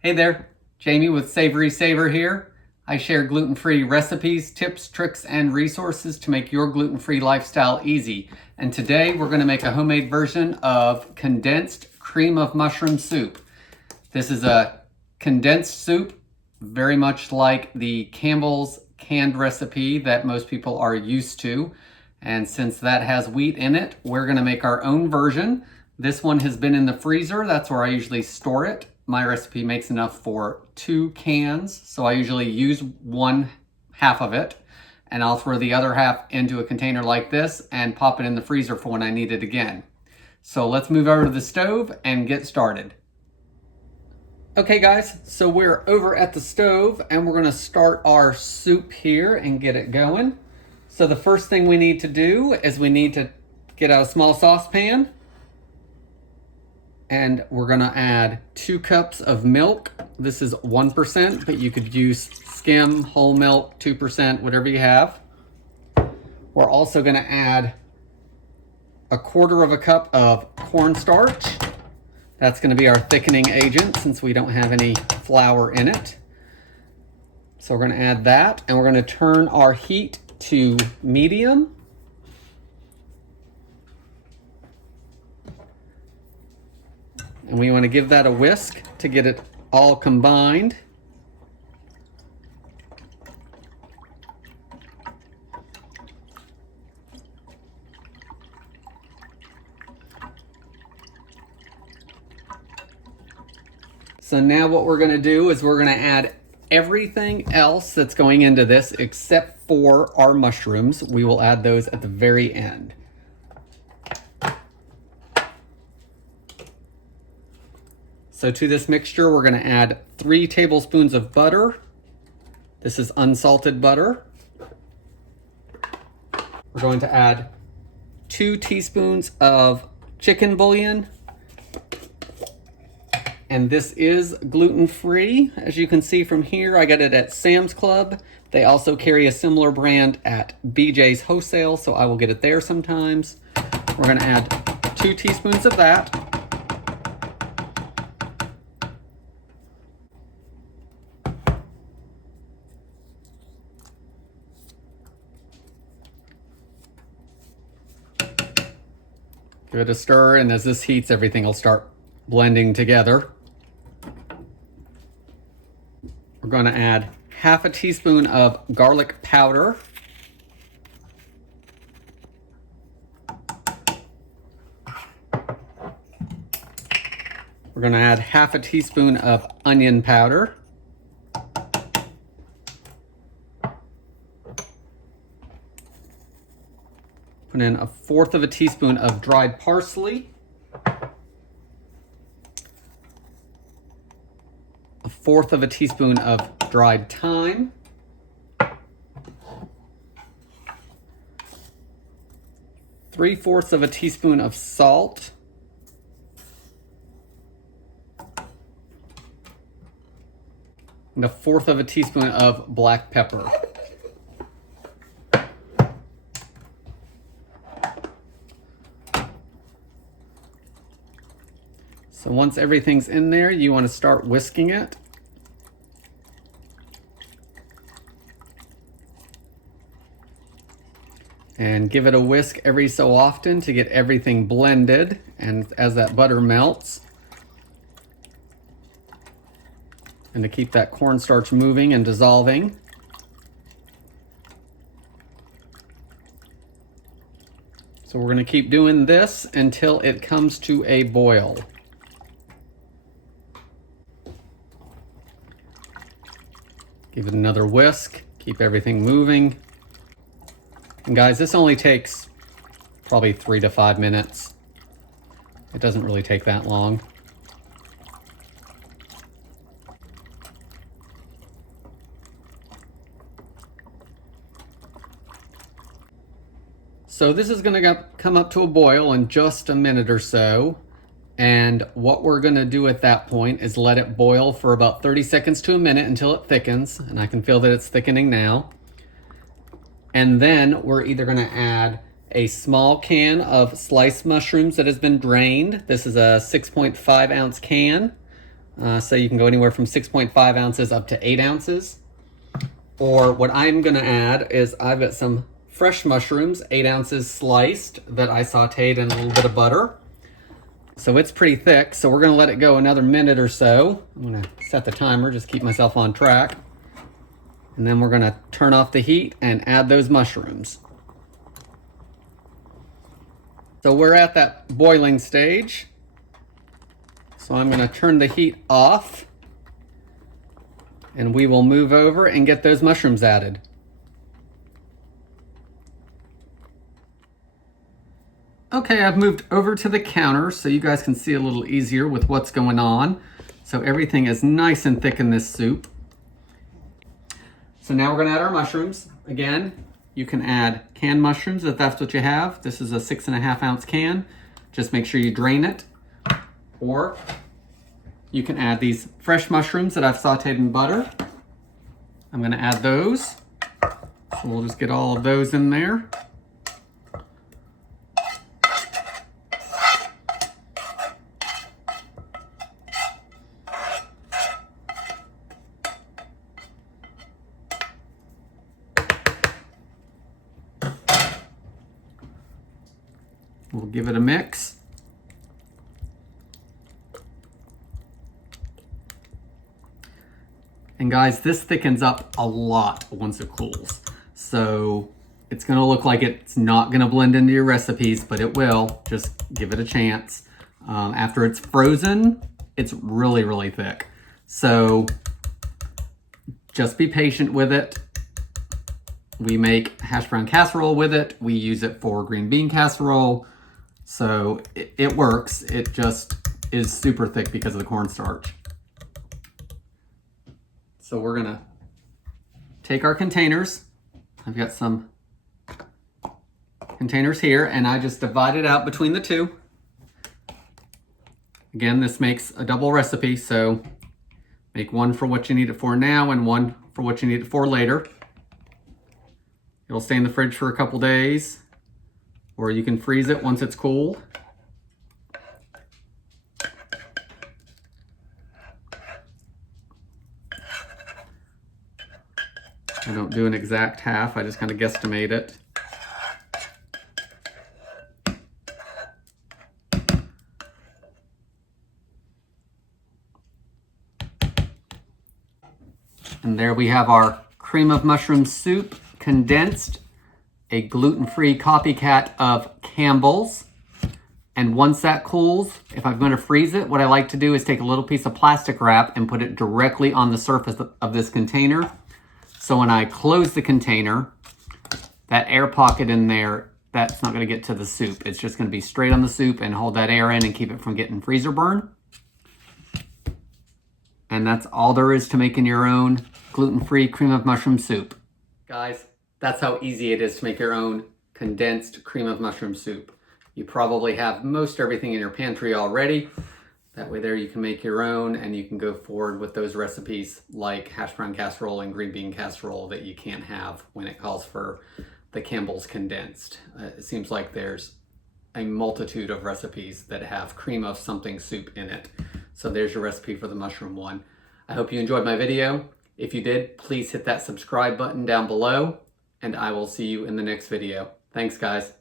Hey there, Jamie with SavorySaver here. I share gluten-free recipes, tips, tricks, and resources to make your gluten-free lifestyle easy. And today we're going to make a homemade version of condensed cream of mushroom soup. This is a condensed soup, very much like the Campbell's canned recipe that most people are used to. And since that has wheat in it, we're going to make our own version. This one has been in the freezer. That's where I usually store it. My recipe makes enough for 2 cans, so I usually use one half of it, and I'll throw the other half into a container like this and pop it in the freezer for when I need it again. So let's move over to the stove and get started. Okay guys, so we're over at the stove and we're gonna start our soup here and get it going. So the first thing we need to do is we need to get out a small saucepan, and we're gonna add 2 cups of milk. This is 1%, but you could use skim, whole milk, 2%, whatever you have. We're also gonna add 1/4 cup of cornstarch. That's gonna be our thickening agent since we don't have any flour in it. So we're gonna add that, and we're gonna turn our heat to medium. And we want to give that a whisk to get it all combined. So now what we're going to do is we're going to add everything else that's going into this except for our mushrooms. We will add those at the very end. So to this mixture, we're going to add 3 tablespoons of butter. This is unsalted butter. We're going to add 2 teaspoons of chicken bouillon. And this is gluten-free. As you can see from here, I got it at Sam's Club. They also carry a similar brand at BJ's Wholesale, so I will get it there sometimes. We're going to add 2 teaspoons of that. Give it a stir, and as this heats, everything will start blending together. We're going to add 1/2 teaspoon of garlic powder. We're going to add 1/2 teaspoon of onion powder. Put in 1/4 teaspoon of dried parsley, 1/4 teaspoon of dried thyme, 3/4 teaspoon of salt, and 1/4 teaspoon of black pepper. So once everything's in there, you want to start whisking it. And give it a whisk every so often to get everything blended, and as that butter melts. And to keep that cornstarch moving and dissolving. So we're going to keep doing this until it comes to a boil. Give it another whisk, keep everything moving. And guys, this only takes probably 3 to 5 minutes. It doesn't really take that long. So this is gonna come up to a boil in just a minute or so. And what we're gonna do at that point is let it boil for about 30 seconds to a minute until it thickens. And I can feel that it's thickening now. And then we're either gonna add a small can of sliced mushrooms that has been drained. This is a 6.5 ounce can. So you can go anywhere from 6.5 ounces up to 8 ounces. Or what I'm gonna add is I've got some fresh mushrooms, 8 ounces sliced, that I sauteed in a little bit of butter. So it's pretty thick, so we're gonna let it go another minute or so. I'm gonna set the timer, just keep myself on track. And then we're gonna turn off the heat and add those mushrooms. So we're at that boiling stage. So I'm gonna turn the heat off and we will move over and get those mushrooms added. Okay, I've moved over to the counter so you guys can see a little easier with what's going on. So everything is nice and thick in this soup. So now we're gonna add our mushrooms. Again, you can add canned mushrooms if that's what you have. This is a 6.5 ounce can. Just make sure you drain it. Or you can add these fresh mushrooms that I've sauteed in butter. I'm gonna add those. So we'll just get all of those in there. We'll give it a mix. And guys, this thickens up a lot once it cools. So it's gonna look like it's not gonna blend into your recipes, but it will. Just give it a chance. After it's frozen, it's really, really thick. So just be patient with it. We make hash brown casserole with it. We use it for green bean casserole. So it works. It just is super thick because of the cornstarch. So we're gonna take our containers. I've got some containers here and I just divide it out between the two. Again, this makes a double recipe, so make one for what you need it for now and one for what you need it for later. It'll stay in the fridge for a couple days, or you can freeze it once it's cool. I don't do an exact half, I just kind of guesstimate it. And there we have our cream of mushroom soup, condensed, a gluten-free copycat of Campbell's. And once that cools, if I'm going to freeze it, what I like to do is take a little piece of plastic wrap and put it directly on the surface of this container. So when I close the container, that air pocket in there, that's not going to get to the soup. It's just going to be straight on the soup and hold that air in and keep it from getting freezer burn. And that's all there is to making your own gluten-free cream of mushroom soup. Guys, that's how easy it is to make your own condensed cream of mushroom soup. You probably have most everything in your pantry already. That way there you can make your own and you can go forward with those recipes like hash brown casserole and green bean casserole that you can't have when it calls for the Campbell's condensed. It seems like there's a multitude of recipes that have cream of something soup in it. So there's your recipe for the mushroom one. I hope you enjoyed my video. If you did, please hit that subscribe button down below and I will see you in the next video. Thanks guys.